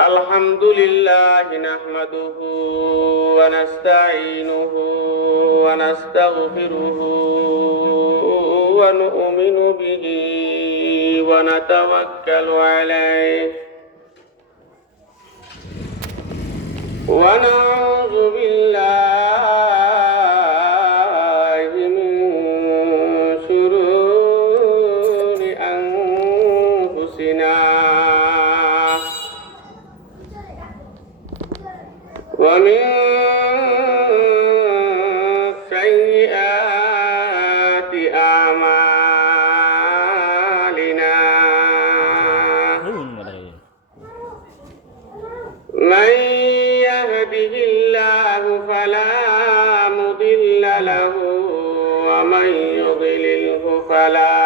الحمد لله نحمده ونستعينه ونستغفره ونؤمن به ونتوكل عليه ونعوذ بالله من شرور أنفسنا ومن سيئات أعمالنا من يهده الله فلا مضل له ومن يضلله فلا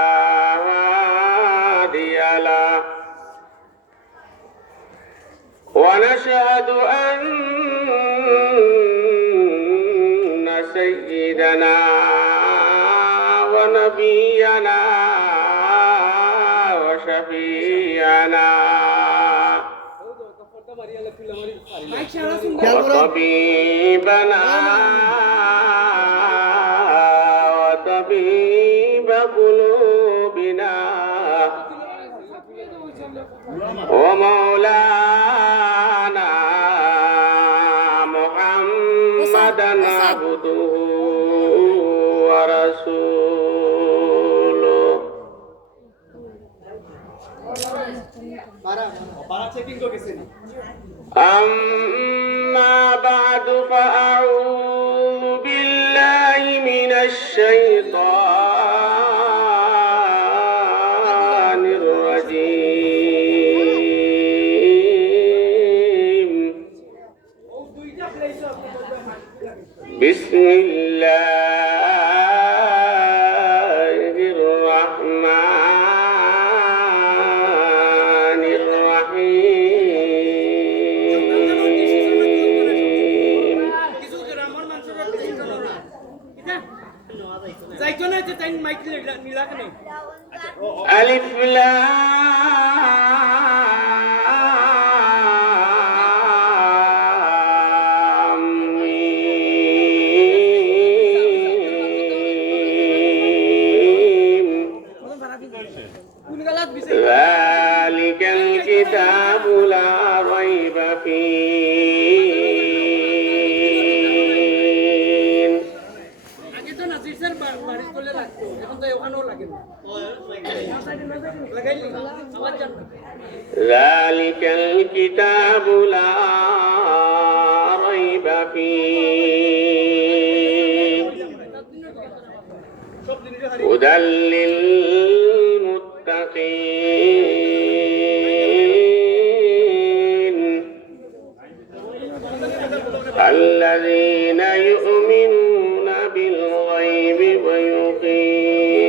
هادي له ونشهد أن سيدنا ونبينا وشفيعنا وطبيبنا وطبيب قلوبنا ومولانا محمدا عبده ورسوله أما بعد فأعوذ بالله من الشيطان الرجيم بسم الله الرحمن الرحيم ألف لام ميم ذلك الكتاب لا ريب فيه ذلك الكتاب لا ريب فيه هدى للمتقين الذين يؤمنون بالغيب ويقيمون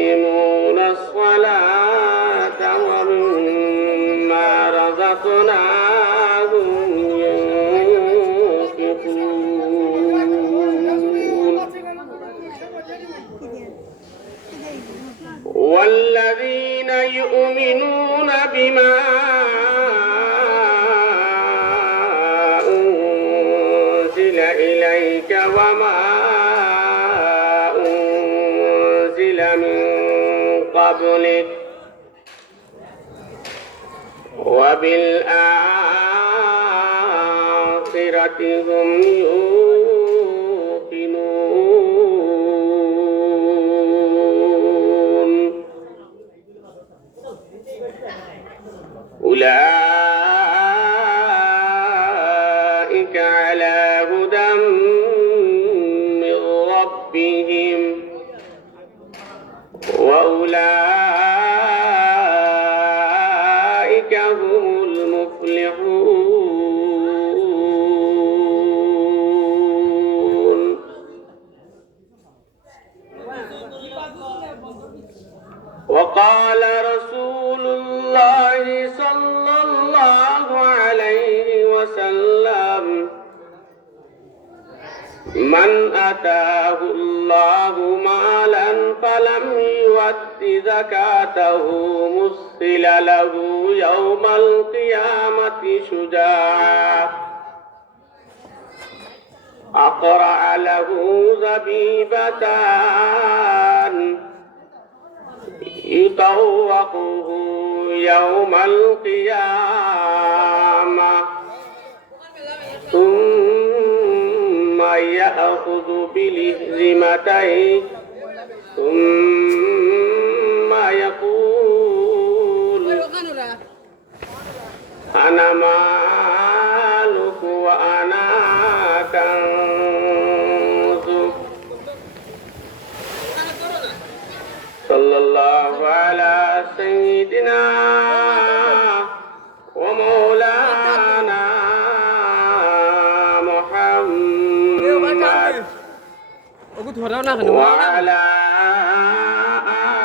الصلاة ومما رزقناهم ينفقون والذين يؤمنون بما أنزل إليك وما أنزل من قبلك وبالآخرة هم يوقنون أولئك على هدى من ربهم وأولئك هم المفلحون وقال رسول الله صلى الله عليه وسلم من أتاه الله مالا فلم يؤت زكاته مثل له يوم القيامة شجاعا أقرع له زبيبتان يطوقه يوم القيامة ثم يأخذ بلهزمتيه ثم يقول أنا مالك وأنا كنزك صلى الله على سيدنا ومولانا محمد وعلى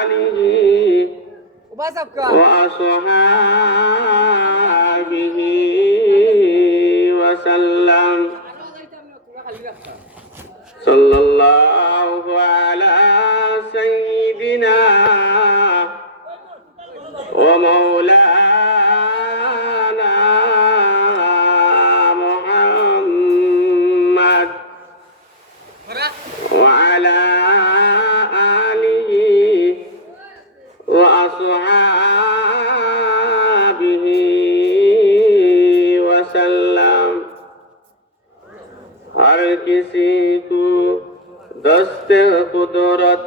آله وأصحابه وسلم صلى الله على سيدنا ومولانا محمد وعلى آله وأصحابه वसल्लम। हर किसी को दस्ते कुदरत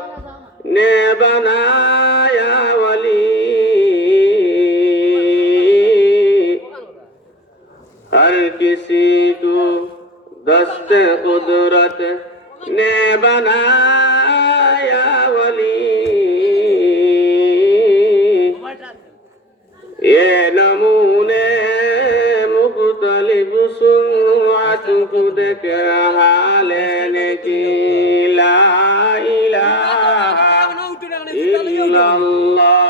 ने बनाया वली, हर किसी को दस्ते कुदरत ने बनाया वली। ये नमूने मुख्तलिफ सुन्नत खुद के हालेने की ला इलाहा इल्लल्लाह,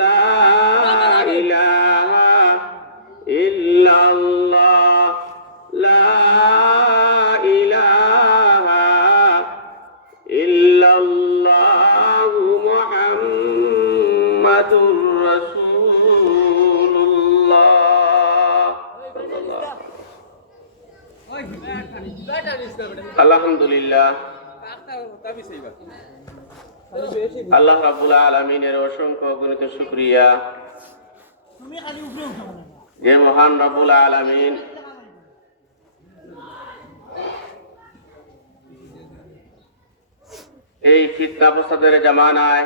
ला इलाहा इल्लल्लाह, ला इलाहा इल्लल्लाह मुहम्मदुर रसूलुल्लाह। আলহামদুলিল্লাহ, আল্লাহ রাব্বুল আলামিনের অসংখ্য গণিত শুকরিয়া যে মহান রাব্বুল আলামিন এই ফিতনা ফসাদের জামানায়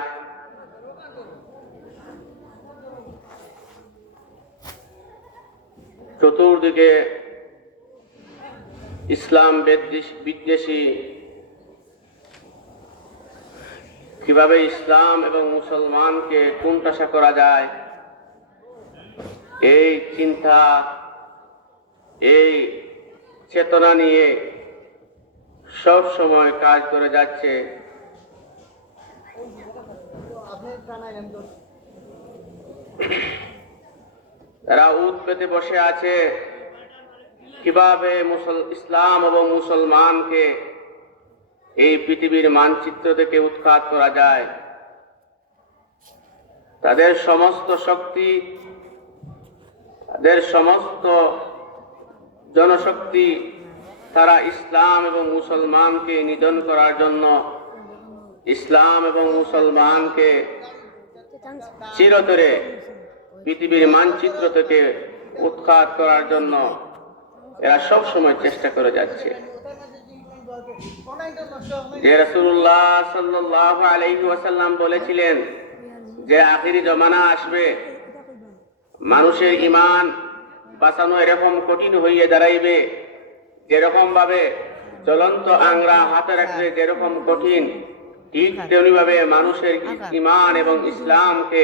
চতুর্দিকে ইসলাম বিদ্বেষী কিভাবে ইসলাম এবং মুসলমানকে কোণঠাসা করা যায়, এই চিন্তা এই চেতনা নিয়ে সব সময় কাজ করে যাচ্ছে। তারা উত পেতে বসে আছে কিভাবে ইসলাম এবং মুসলমানকে এই পৃথিবীর মানচিত্র থেকে উৎখাত করা যায়। তাদের সমস্ত শক্তি, তাদের সমস্ত জনশক্তি তারা ইসলাম এবং মুসলমানকে নিধন করার জন্য, ইসলাম এবং মুসলমানকে চিরতরে পৃথিবীর মানচিত্র থেকে উৎখাত করার জন্য এরা সব সময় চেষ্টা করে যাচ্ছে। যে রাসূলুল্লাহ সাল্লাল্লাহু আলাইহি ওয়াসাল্লাম বলেছিলেন যে আখিরি জমানা আসবে, মানুষের ঈমান বাঁচানো এরকম কঠিন হইয়া দাঁড়াইবে, যেরকম ভাবে জ্বলন্ত আংরা হাতে রাখলে যেরকম কঠিন, ঠিক তেমনি ভাবে মানুষের ঈমান এবং ইসলামকে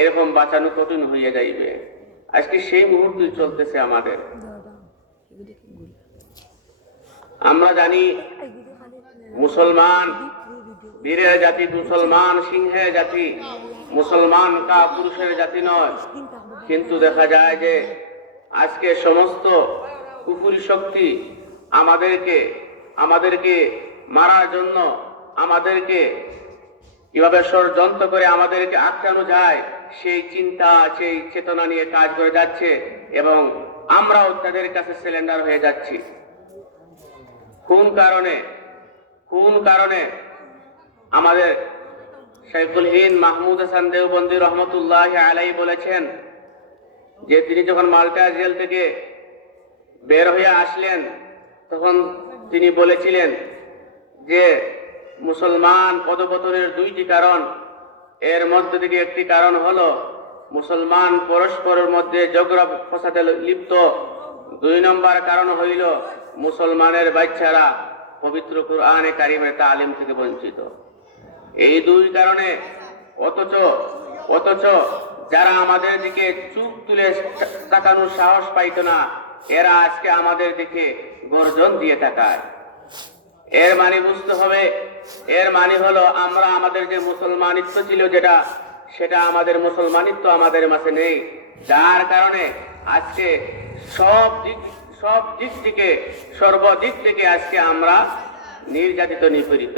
এরকম বাঁচানো কঠিন হইয়া যাইবে। আজকে সেই মুহূর্ত চলতেছে আমাদের। আমরা জানি মুসলমান বীরের জাতি, মুসলমান সিংহের জাতি, মুসলমান কা পুরুষের জাতি নয়। কিন্তু দেখা যায় যে আজকে সমস্ত কুফরি শক্তি আমাদেরকে মারার জন্য, আমাদেরকে কিভাবে ষড়যন্ত্র করে আমাদেরকে আটকানো যায় সেই চিন্তা, সেই চেতনা নিয়ে কাজ করে যাচ্ছে এবং আমরাও তাদের কাছে সিলিন্ডার হয়ে যাচ্ছি। কোন কারণে আমাদের শাইখুল হিন্দ মাহমুদ হাসান দেওবন্দি রহমতুল্লাহ আলাইহি বলেছেন যে তিনি যখন মাল্টা জেল থেকে বের হয়ে আসলেন তখন তিনি বলেছিলেন যে মুসলমান পদপতনের দুইটি কারণ, এর মধ্যে থেকে একটি কারণ হলো মুসলমান পরস্পরের মধ্যে ঝগড়া ফসাদে লিপ্ত, 2 নম্বর কারণ হইল মুসলমানের বাচ্চারা পবিত্র কুরআনে কারিমের তালিম থেকে বঞ্চিত। এই 2 কারণে অথচ যারা আমাদের দিকে চোখ তুলে তাকানোর সাহস পাইত না, এরা আজকে আমাদের দিকে গর্জন দিয়ে তাকায়। এর মানে বুঝতে হবে, এর মানে হলো আমরা আমাদের যে মুসলমানিত্ব ছিল সেটা আমাদের মুসলমানিত্ব আমাদের মাঝে নেই, যার কারণে আজকে সর্বদিক থেকে আজকে আমরা নির্যাতিত নিপীড়িত,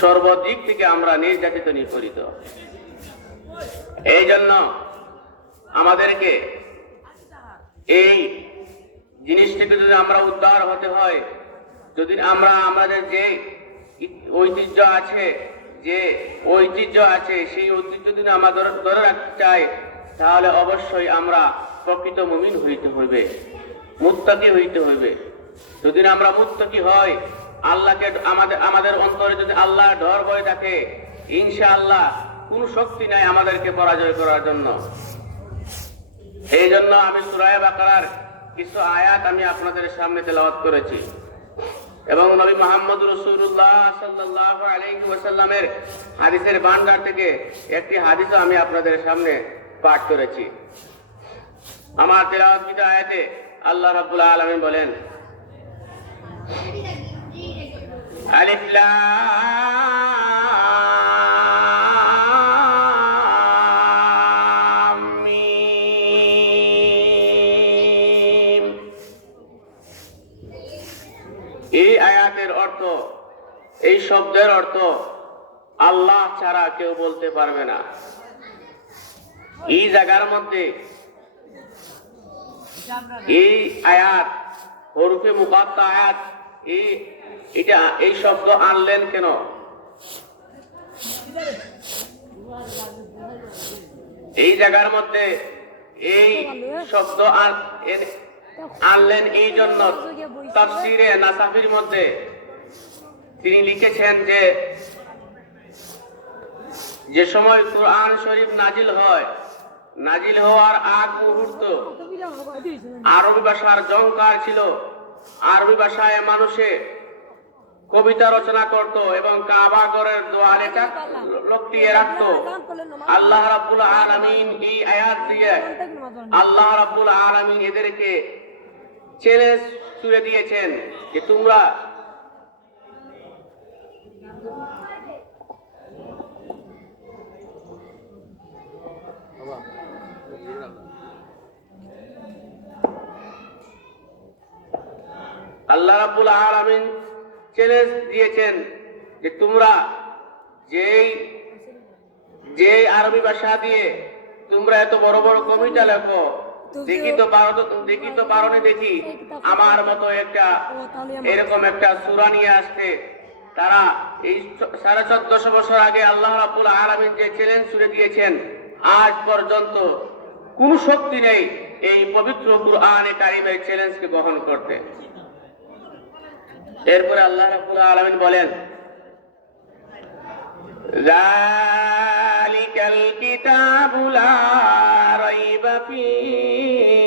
সর্বদিক থেকে আমরা নির্যাতিত নিপীড়িত। এই জন্য আমাদেরকে এই জিনিস থেকে যদি আমরা উদ্ধার হতে হয়, যদি আমরা আমাদের যে ঐতিহ্য আছে সেই ঐতিহ্য যদি আমাদের ধরে রাখতে চাই, তাহলে অবশ্যই আমরা প্রকৃত মুমিন হইতে হইবে, মুত্তাকি হইতে হইবে। যদি আমরা মুত্তাকি হই, আল্লাহকে আমাদের অন্তরে যদি আল্লাহর ডর ভয় থাকে, ইনশাআল্লাহ কোন শক্তি নাই আমাদেরকে পরাজয় করার জন্য। এই জন্য আমি সূরা বাকারার কিছু আয়াত আমি আপনাদের সামনে তেলাওয়াত করেছি এবং নবী মুহাম্মদ রাসূলুল্লাহ সাল্লাল্লাহু আলাইহি ওয়াসাল্লামের হাদিসের ভান্ডার থেকে একটি হাদিসও আমি আপনাদের সামনে পাঠ করেছি। আমার তেলাওয়াতকৃত আয়াতে আল্লাহ রাব্বুল আলামিন বলেন, আলিফ লাম মিম। এই আয়াতের অর্থ, এই শব্দের অর্থ আল্লাহ ছাড়া কেউ বলতে পারবে না। এই জায়গার মধ্যে এই আয়াত হরফে মুকাত্তা আয়াত, এই শব্দ আনলেন কেন? এই জায়গার মধ্যে এই শব্দ আনলেন এই জন্য তাফসিরে নাসাফির মধ্যে তিনি লিখেছেন যে সময় কুরআন শরীফ নাজিল হওয়ার আগ মুহূর্ত আরবি ভাষার জংকার ছিল। আরবি ভাষায় মানুষে কবিতা রচনা করত এবং কাবা ঘরের দোয়ারে লটকিয়ে রাখত। আল্লাহ রাব্বুল আলামিন এই আয়াত দিয়ে আল্লাহ রাব্বুল আলামিন এদেরকে চ্যালেঞ্জ ছুড়ে দিয়েছেন যে তোমরা আল্লাহ রাব্বুল আলামিন চ্যালেঞ্জ দিয়েছেন যে তোমরা যেই আরবি ভাষা দিয়ে তোমরা এত বড় বড় কবিতা লেখো, দেখি তো পারো দেখি আমার মতো এরকম একটা সূরা নিয়ে আসতে। তারা এই 1450 বছর আগে আল্লাহ রাব্বুল আলামিন যে চ্যালেঞ্জ ছুড়ে দিয়েছেন, আজ পর্যন্ত কোন শক্তি নেই এই পবিত্র কুরআনে কারিমের চ্যালেঞ্জকে গ্রহণ করতে। এরপরে আল্লাহ রাব্বুল আলামিন বলেন, যালিকাল কিতাবু লা রাইবা ফীহি,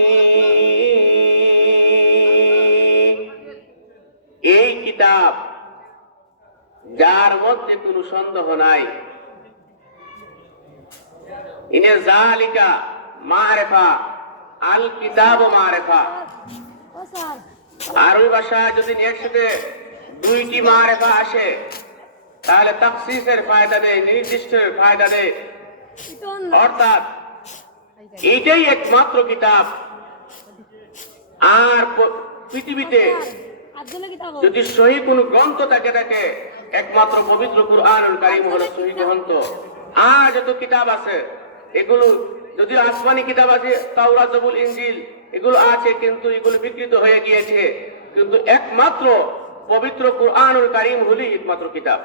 এই কিতাব যার মধ্যে কোনো সন্দেহ নাই। ইনে যালিকা মারিফা, আল কিতাবু মারিফা। আরবি ভাষায় যদি একসাথে 2টি মারিফা আসে তাহলে তাখসিসের ফায়দা দেয়, নির্দিষ্টের ফায়দা দেয়। অর্থাৎ এইটাই একমাত্র কিতাব। আর পৃথিবীতে যদি সহি কোন গ্রন্থ থাকে একমাত্র পবিত্র কুরআনুল কারীম হলো সহিহ গ্রন্থ। আর যত কিতাব আছে এগুলো যদি আসমানি কিতাব আছে, তাওরাত, জবুর, ইনজিল এগুলো আছে, কিন্তু এগুলো বিকৃত হয়ে গিয়েছে। কিন্তু একমাত্র পবিত্র কুরআনুল কারীম হলো একমাত্র কিতাব।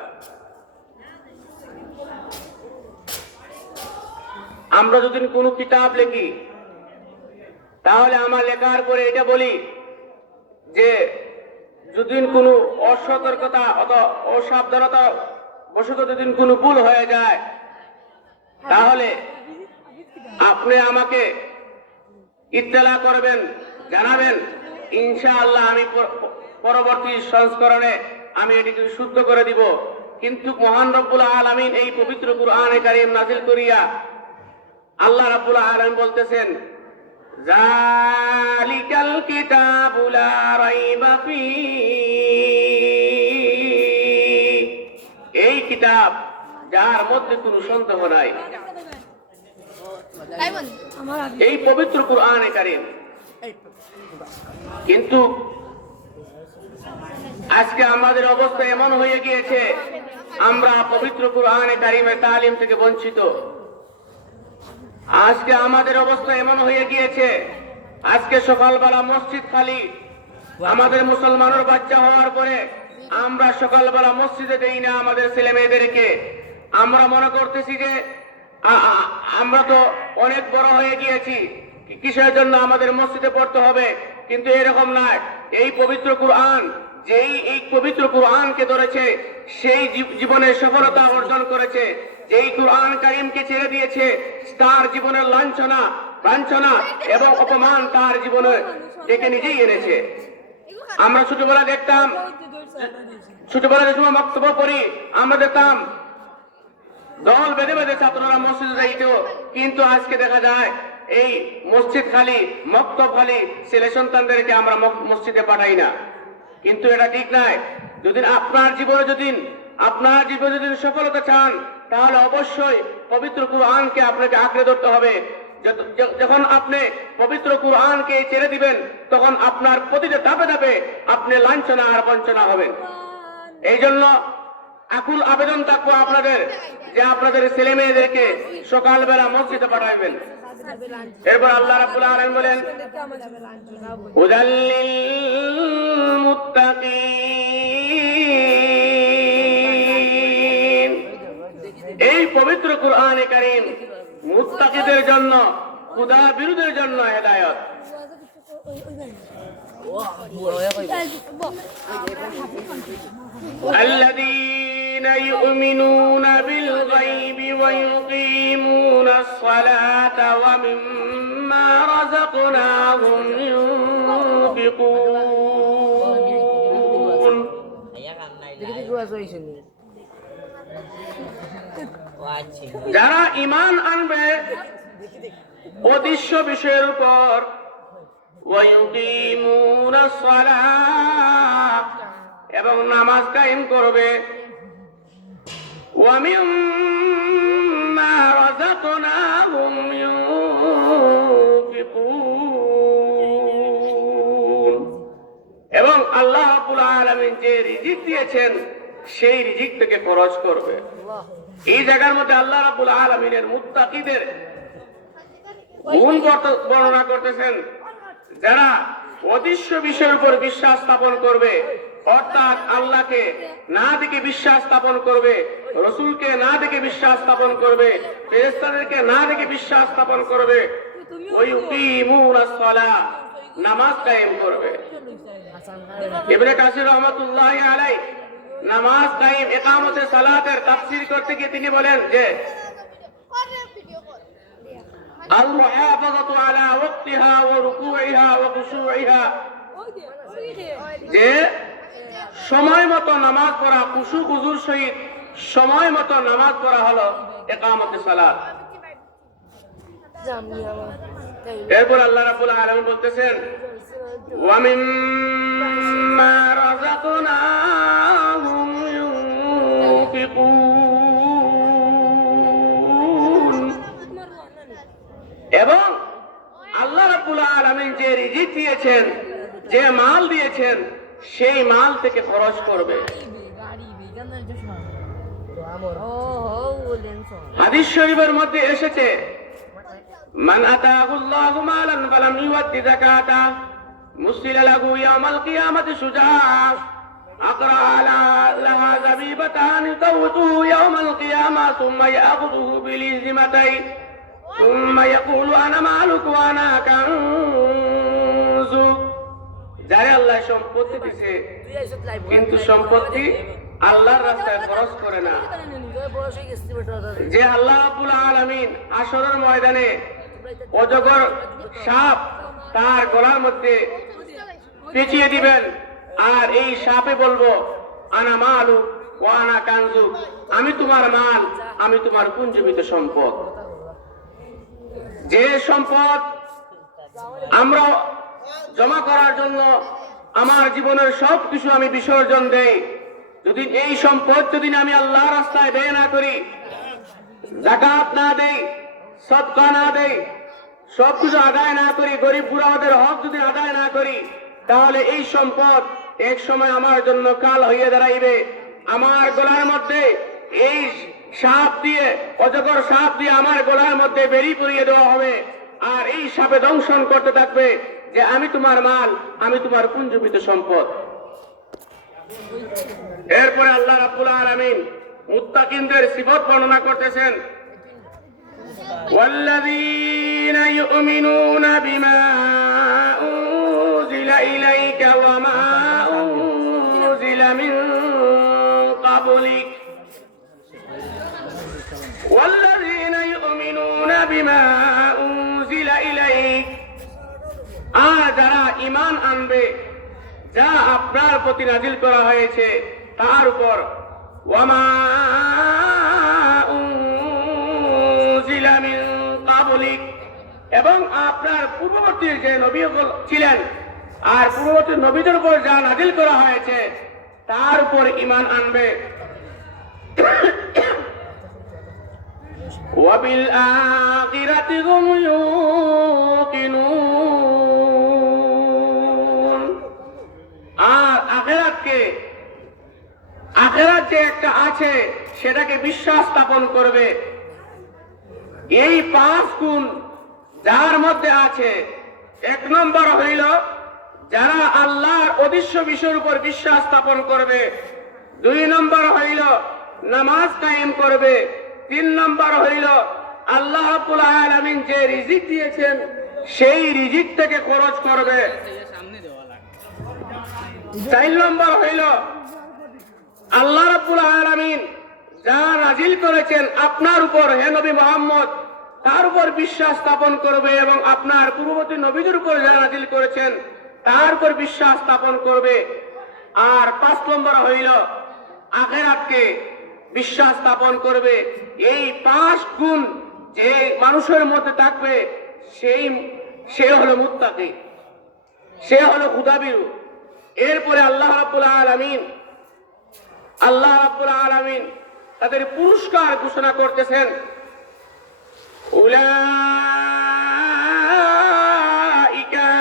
আমরা যদি কোনো কিতাব লিখি, তাহলে আমার লেখার পরে এটা বলি যে যদি কোনো অসতর্কতা অথবা অসাবধানতা বশত যদি কোনো ভুল হয়ে যায়, তাহলে আপনি আমাকে ইত্তেলা করবেন, জানাবেন। ইনশাআল্লাহ আমি পরবর্তী সংস্করণে আমি এটিকে শুদ্ধ করে দিব। কিন্তু মহান রব্বুল আলামিন এই পবিত্র কুরআনে কারীম নাযিল করিয়া আল্লাহ রাব্বুল আলামিন বলতেছেন, যালিকাল কিতাবু লা রাইবা ফীহি, এই কিতাব যার মধ্যে কোনো সন্দেহ নাই, এই পবিত্র কুরআনে কারীম। কিন্তু আজকে আমাদের অবস্থা এমন হয়ে গিয়েছে, আমরা পবিত্র কুরআনে কারীমের তালিম থেকে বঞ্চিত। আজকে আমাদের অবস্থা এমন হয়ে গিয়েছে, আজকে সকালবেলা মসজিদ খালি। আমাদের মুসলমানের বাচ্চা হওয়ার পরে আমরা সকালবেলা মসজিদে দেই না আমাদের ছেলে মেয়েদেরকে। আমরা মনে করতেছি যে আমরা তো অনেক বড় হয়ে গিয়েছি, কিসের জন্য আমাদের মসজিদে পড়তে হবে। কিন্তু এরকম নয়। এই পবিত্র কুরআন, যেই এই পবিত্র কুরআনকে ধরেছে সেই জীবনের সফলতা অর্জন করেছে। যেই কুরআন কারীমকে ছেড়ে দিয়েছে, তার জীবনের লাঞ্ছনা এবং অপমান তার জীবনে ডেকে নিজেই এনেছে। আমরা ছোটবেলা দেখতাম, ছোটবেলায় যে সময় বক্তব্য পড়ি, আমরা দেখতাম দল বেঁধে বেঁধে ছাত্ররা মসজিদে যাইত। কিন্তু আজকে দেখা যায় এই মসজিদ খালি, মক্তব খালি, ছেলে সন্তানদেরকে আমরা মসজিদে পাঠাই না। কিন্তু এটা ঠিক নয়। যদি আপনার জীবনে যদি সফলতা চান, তাহলে অবশ্যই পবিত্র কুরআনকে আপনাকে আঁকড়ে ধরতে হবে। যখন আপনি পবিত্র কুরআনকে ছেড়ে দিবেন, তখন আপনার প্রতিটা ধাপে ধাপে আপনি লাঞ্ছনা আর বঞ্চনা হবেন। এই জন্য আকুল আবেদন থাকবো আপনাদের যে আপনাদের ছেলে মেয়েদেরকে সকালবেলা মসজিদে পাঠাবেন। এরপর আল্লাহ রাব্বুল আলামিন বলেন, হুদাল্লিল মুত্তাকিন, এই পবিত্র কুরআনে কারীম মুত্তাকিদের জন্য, খুদা বিরোধীদের জন্য হেদায়েত। الذين يؤمنون بالغيب ويقيمون الصلاة ومما رزقناهم ينفقون। যারা ঈমান আনবে অদৃশ্য বিষয়ের উপর, ওয়ায়ুকিমুনাস সালাহ, এবং নামাজ কায়েম করবে, ওয়া মিম্মা রাযাকনাহুম ইউনফিকুন, এবং আল্লাহ রাব্বুল আলামিন যে রিজিক দিয়েছেন সেই রিজিক থেকে খরচ করবে। এই জায়গার মধ্যে আল্লাহ রাব্বুল আলামিনের মুত্তাকিদের গুণ বর্ণনা করতেছেন। যারা অদৃশ্য বিষয়ের উপর বিশ্বাস স্থাপন করবে, অর্থাৎ আল্লাহকে না দেখে বিশ্বাস স্থাপন করবে, রসুলকে না দেখে বিশ্বাস স্থাপন করবে, ফেরেশতাদেরকে না দেখে বিশ্বাস স্থাপন করবে, ওয়ায়ুকিমুনাস সালাহ, নামাজ কায়েম করবে। ইবনে কাসির রাহমাতুল্লাহি আলাইহি নামাজ কায়েম ইকামতে সালাতের তাফসীর করতে গিয়ে তিনি বলেন যে আল মুহাফাযাতু আলা ওয়াক্তিহা ওয়া রুকুইহা ওয়া খুশুইহা, যে সময় মতো নামাজ পড়া, খুশু খুজুর সহিত সময় মতো নামাজ পড়া হলো ইকামতে সালাত। এরপর আল্লাহ রাব্বুল আলামিন বলতেছেন, ওয়া মিম্মা রাযাকনাহুম ইউনফিকুন, এবং আল্লাহ রাব্বুল আলামিন যে রিজিক দিয়েছেন, যে মাল দিয়েছেন, সেই মাল থেকে খরচ করবে। হাদিস শরীফের মধ্যে এসেছে মান আতাহুল্লাহু মালান ফালাম ইউদ্দি যাকাতা মুসিলা লাহু ইয়াউমাল কিয়ামাতি শুজাআ আকরা আলা লাহা যাবিবাতান তাওতুহু ইয়াউমাল কিয়ামা সুম্মা ইয়াখুযুহু বিলিযমাতাই সুম্মা ইয়াকুলু আনা মালুক ওয়া আনা কানজু। যারে আল্লাহ সম্পত্তি দিয়েছে কিন্তু সম্পত্তি আল্লাহর রাস্তায় খরচ করে না, যে আল্লাহ রাব্বুল আলামিন হাশরের ময়দানে অজগর সাপ তার গলার মধ্যে পেঁচিয়ে দিবেন, আর এই সাপে বলবো আনা মালু ওয়া আনা কানজু, আমি তোমার মাল, আমি তোমার পুঞ্জীবিত সম্পদ। যে সম্পদ আমরা জমা করার জন্য আমার জীবনের সবকিছু আমি বিসর্জন দেই, যদি এই সম্পদ যদি আমি আল্লাহর রাস্তায় ব্যয় না করি, যাকাত না দেই, সদকা না দেই, সবকিছু আদায় না করি, গরিব বুড়াদের হক যদি আদায় না করি, তাহলে এই সম্পদ এক সময় আমার জন্য কাল হইয়া দাঁড়াইবে। আমার গলার মধ্যে এই সাপ দিয়ে, অজগর সাপ দিয়ে আমার গলার মধ্যে বেরি পরিয়ে দেওয়া হবে, আর এই সাপে দংশন করতে থাকবে যে আমি তোমার মাল, আমি তোমার পুঞ্জীবিত সম্পদ। এরপরে আল্লাহ রাব্বুল আলামিন মুত্তাকিনদের সিফত বর্ণনা করতেছেন, ওয়াল্লাযীনা ইউমিনুনা বিমা উনজিলা ইলাইকা ওয়া মা উনজিলা মিন ক্বাবলিক ওয়াল্লাযীনা ইউমিনুনা বিমা উনজিলা ইলাইক, আর যারা ঈমান আনবে যা আপনার প্রতি নাজিল করা হয়েছে তার উপর, ওয়ামা উনজিলা মিন ক্বাবলিক, এবং আপনার পূর্ববর্তী যে নবী ছিলেন আর পূর্ববর্তী নবীদের উপর যা নাজিল করা হয়েছে তার উপর ঈমান আনবে। ওয়াবিল আখিরাতি হুম ইউকিনুন, আর আখিরাত যে একটা আছে সেটাকে বিশ্বাস স্থাপন করবে। এই 5 গুণ যার মধ্যে আছে, 1 নম্বর হইল যারা আল্লাহর অদৃশ্য বিষয়ের উপর বিশ্বাস স্থাপন করবে, 2 নম্বর হইল নামাজ কায়েম করবে, 3 নম্বর হইল আল্লাহ রাব্বুল আলামিন যে রিজিক দিয়েছেন সেই রিজিক থেকে খরচ করবে, 4 নম্বর হইল আল্লাহ রাব্বুল আলামিন যা নাজিল করেছেন আপনার উপর হে নবী মুহাম্মদ তার উপর বিশ্বাস স্থাপন করবে, এবং আপনার পূর্ববর্তী নবীদের উপর যা নাজিল করেছেন তার উপর বিশ্বাস স্থাপন করবে। আর 5 নম্বর হইল আখিরাতকে বিশ্বাস স্থাপন করবে। এই 5 গুণ যে মানুষের মধ্যে থাকবে সে হলো মুত্তাকি, সে হলো খুদাবিরু। এরপরে আল্লাহ রাব্বুল আলামিন তাদের পুরস্কার ঘোষণা করতেছেন, উলাইকা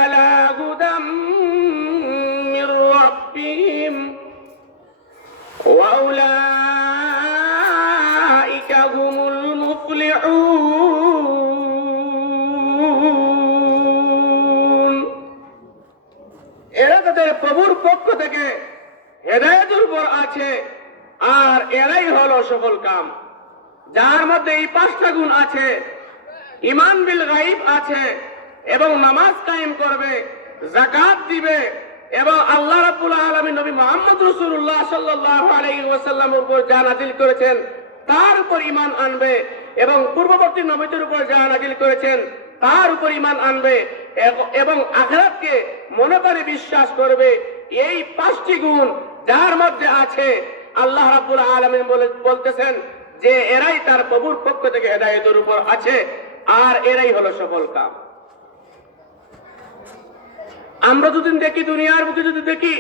আলা হুদাম মির রাব্বিহিম ওয়া উলাইকা হুমুল মুফলিহুন, এরা তাদের প্রভুর পক্ষ থেকে হেদায়েতের উপর আছে, আর এরাই হলো সফল কাম। যার মধ্যে এই 5টা গুণ আছে, ঈমান বিল গায়ব আছে, এবং নামাজ কায়েম করবে, যাকাত দিবে, এবং আল্লাহ রাব্বুল আলামিন নবী মুহাম্মদ রাসূলুল্লাহ সাল্লাল্লাহু আলাইহি ওয়াসাল্লামের উপর যা নাযিল করেছেন তার উপর ঈমান আনবে, এবং পূর্ববর্তী নবীদের উপর যা নাযিল করেছেন তার উপর ঈমান আনবে, এবং আখিরাতকে মনে করে বিশ্বাস করবে। এই 5টি গুণ যার মধ্যে আছে, আল্লাহ রাব্বুল আলামিন বলতেছেন যে এরাই তার প্রভুর পক্ষ থেকে হেদায়েতের উপর আছে, আর এরাই হলো সফল কাম। আমরা দুদিন দেখি, দুনিয়ার বুকে যদি দেখি,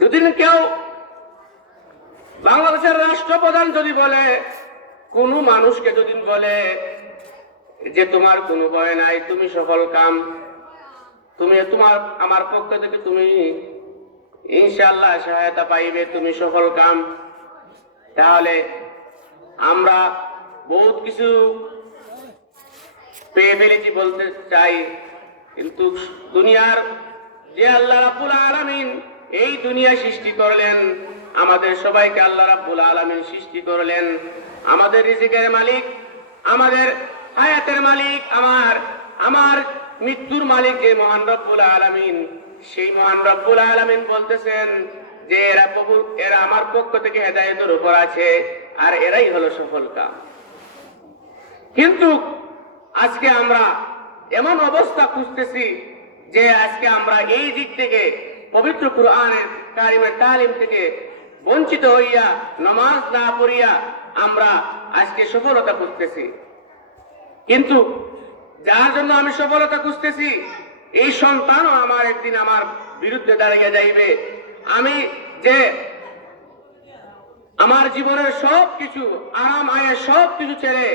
দুদিন কেউ বাংলাদেশের রাষ্ট্রপ্রধান যদি বলে, কোন মানুষকে যদি বলে যে তোমার কোনো ভয় নাই, তুমি সফল কাম, তুমি আমার পক্ষ থেকে তুমি ইনশাআল্লাহ সহায়তা পাইবে, তুমি সফল কাম। তাহলে আমরা বহুত কিছু পেয়ে ফেলেছি বলতে চাই, কিন্তু দুনিয়ার যে আল্লাহ রাব্বুল আলামিন এই দুনিয়া সৃষ্টি করলেন, আমাদের সবাইকে আল্লাহ রাব্বুল আলামিন সৃষ্টি করলেন, আমাদের রিজিকের মালিক, আমাদের হায়াতের মালিক, আমার মৃত্যুর মালিক যে মহান রব্বুল আলামিন, সেই মহান রব্বুল আলামিন বলতেছেন যে এরা আমার পক্ষ থেকে হেদায়েতের উপর আছে, আর এরাই হলো সফল কাম। কিন্তু আজকে আমরা এমন অবস্থা খুঁজতেছি যে আজকে আমরা এই দিক থেকে পবিত্র কুরআনের কারিমের তালিম থেকে বঞ্চিত হইয়া নামাজ না পড়িয়া আমরা আজকে সফলতা খুঁজতেছি। কিন্তু যার জন্য আমি সফলতা খুঁজতেছি, এই সন্তানও আমার একদিন আমার বিরুদ্ধে দাঁড়িয়ে যাইবে। আমি যে আমার জীবনের সবকিছু আরাম আয়ের সবকিছু ছেড়ে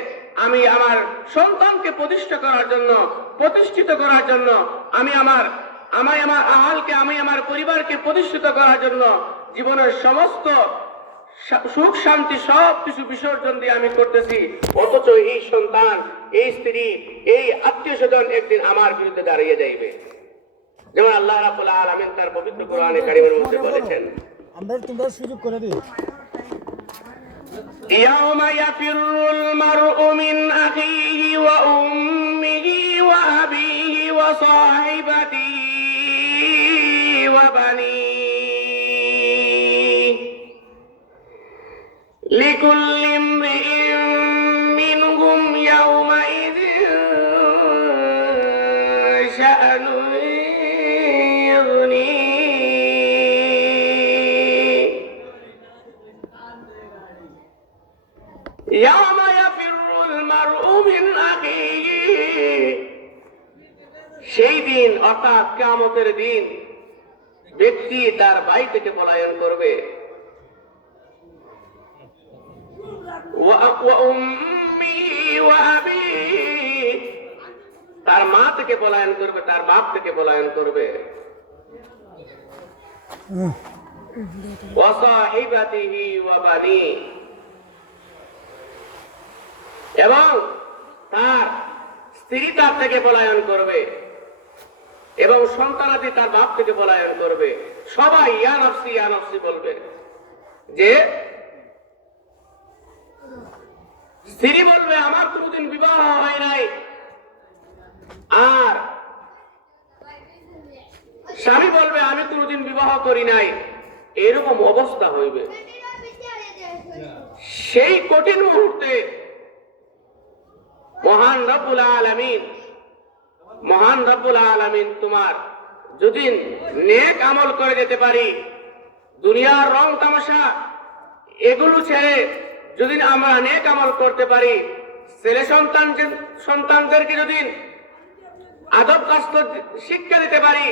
আমি আমার সন্তানকে প্রতিষ্ঠিত করার জন্য আমি আমার আহালকে, আমি আমার পরিবারকে প্রতিষ্ঠিত করার জন্য জীবনের সমস্ত সুখ শান্তি সবকিছু বিসর্জন দিয়ে আমি করতেছি, অথচ এই সন্তান, এই স্ত্রী, এই আত্মীয় স্বজন একদিন আমার বিরুদ্ধে দাঁড়িয়ে যাইবে। যেমন আল্লাহ রাব্বুল আলামিন তার পবিত্র কোরআনে কারিমের মধ্যে বলেছেন, তোমরা সুযোগ করে দিই, يوم يفر المرء من أخيه وأمه وأبيه وصاحبته وبنيه لكل امرئ منهم يومئذ شأن يغنيه يوم يفر المرء من أخيه সেই দিন অর্থাৎ কিয়ামতের দিন ব্যক্তি তার ভাই থেকে পলায়ন করবে, তার মা থেকে পলায়ন করবে, তার বাপ থেকে পলায়ন করবে, এবং তার স্ত্রী তার থেকে পলায়ন করবে, এবং সন্তানাদি তার বাপ থেকে পলায়ন করবে। সবাই ইয়া নফসি ইয়া নফসি বলবে। যে স্ত্রী বলবে আমার কোনদিন বিবাহ হয় নাই, আর স্বামী বলবে আমি কোনদিন বিবাহ করি নাই। এরকম অবস্থা হইবে। সেই কঠিন মুহূর্তে মহান রব্বুল আলামিন তোমার যদি নেক আমল করে যেতে পারি, দুনিয়ার রং তামাশা এগুলো ছেড়ে যদি আমরা নেক আমল করতে পারি, ছেলে সন্তানদেরকে যদি আদব কাস্ত শিক্ষা দিতে পারি,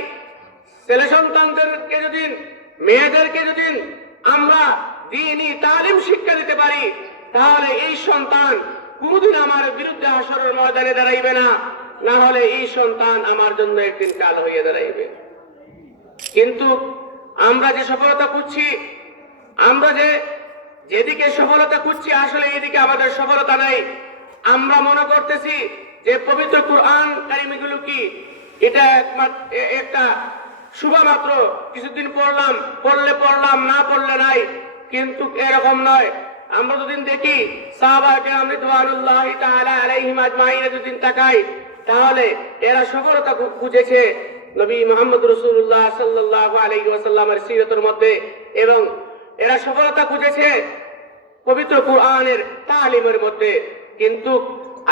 ছেলে সন্তানদেরকে যদি, মেয়েদেরকে যদি আমরা দ্বীনি তালিম শিক্ষা দিতে পারি, তাহলে এই সন্তান কোনদিন আমার বিরুদ্ধে হাসরের ময়দানে দাঁড়াইবে না, না হলে এই সন্তান আমার জন্য একদিন কাল হয়ে দাঁড়াইবে। কিন্তু আমরা যে সফলতা খুঁজছি, আমরা যেদিকে সফলতা খুঁজছি, আসলে এইদিকে আমাদের সফলতা নাই। আমরা মনে করতেছি যে পবিত্র কুরআন কারিমগুলো কি এটা একটা শুভা মাত্র, কিছুদিন পড়লাম না পড়লে নাই, কিন্তু এরকম নয়। আমরা যদি দেখি সাহাবায়ে কেরাম রিদওয়ানুল্লাহি তাআলা আলাইহিম আজমাইন যদি তাকাই, তাহলে এরা সফলতা খুঁজেছে নবী মুহাম্মদ রাসূলুল্লাহ সাল্লাল্লাহু আলাইহি ওয়াসাল্লামের সিরাতের মধ্যে, এবং এরা সফলতা খুঁজেছে পবিত্র কুরআনের তালিমের মধ্যে। কিন্তু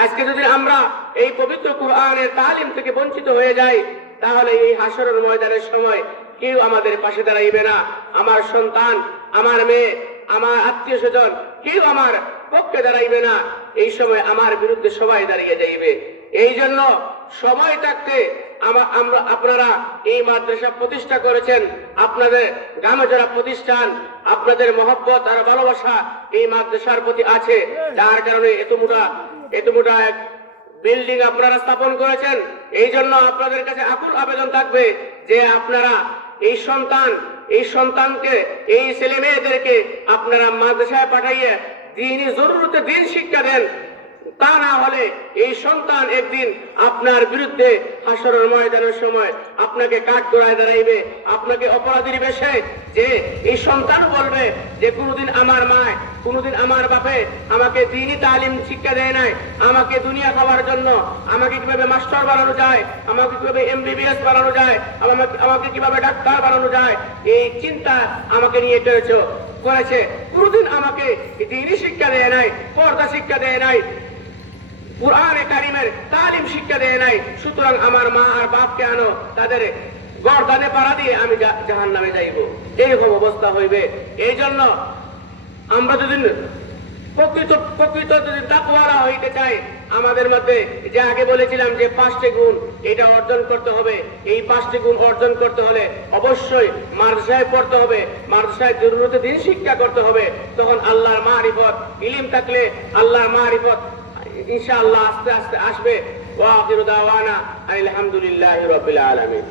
আজকে যদি আমরা এই পবিত্র কুরআনের তালিম থেকে বঞ্চিত হয়ে যাই, তাহলে এই হাসরের ময়দানের সময় কেউ আমাদের পাশে দাঁড়াইবে না। আমার সন্তান, আমার মেয়ে, আমার আত্মীয় স্বজন কেউ আমার পক্ষে দাঁড়াইবে না। এই সময় আমার বিরুদ্ধে সবাই দাঁড়িয়ে যাইবে। এই জন্য সময় থাকতে আপনারা এই মাদ্রাসা প্রতিষ্ঠা করেছেন, আপনাদের গ্রামে যারা প্রতিষ্ঠান, আপনাদের মহব্বত আর ভালোবাসা এই মাদ্রাসার প্রতি আছে, যার কারণে এত মোটা এক বিল্ডিং আপনারা স্থাপন করেছেন। এই জন্য আপনাদের কাছে আকুল আবেদন থাকবে যে আপনারা এই সন্তান, এই সন্তানকে, এই ছেলে মেয়েদেরকে আপনারা মাদ্রাসায় পাঠাইয়ে দ্বীনি জরুরতে দিন শিক্ষা দেন। তা না হলে এই সন্তান একদিন আপনার বিরুদ্ধে হাসরের ময়দানের সময় আপনাকে কাঠগড়ায় দাঁড়াইবে, আপনাকে অপরাধীর বেশে। যে এই সন্তান বলবে যে কোনোদিন আমার মা, কোনোদিন আমার বাপে আমাকে দ্বীনি তালিম শিক্ষা দেয় নাই, আমাকে দুনিয়া খাওয়ার জন্য আমাকে কিভাবে মাস্টার বানানো যায়, আমাকে কিভাবে MBBS বানানো যায়, আমাকে কিভাবে ডাক্তার বানানো যায়, এই চিন্তা আমাকে নিয়ে করেছে। কোনোদিন আমাকে দ্বীনি শিক্ষা দেয় নাই, পর্দা শিক্ষা দেয় নাই, কুরআনে কারিমের তালিম শিক্ষা দেয় নাই। সুতরাং আমার মা আর বাপকে আনো, তাদের গর্দানে পাড়া দিয়ে আমি জাহান্নামে যাইব, এইরকম অবস্থা হইবে। এই জন্য আমরা যদি প্রকৃত যদি তাকওয়ালা হইতে চাই, আমাদের মধ্যে যে আগে বলেছিলাম যে 5টি গুণ, এটা অর্জন করতে হবে। এই 5টি গুণ অর্জন করতে হলে অবশ্যই মাদ্রাসায় পড়তে হবে, মাদ্রাসায় জরুরতে দিন শিক্ষা করতে হবে। তখন আল্লাহর মারিফত, ইলম থাকলে আল্লাহর মারিফত ইনশাআল্লাহ আস্তে আস্তে আসবে। ওয়া আখিরু দাওয়ানা আলহামদুলিল্লাহি রাব্বিল আলামিন।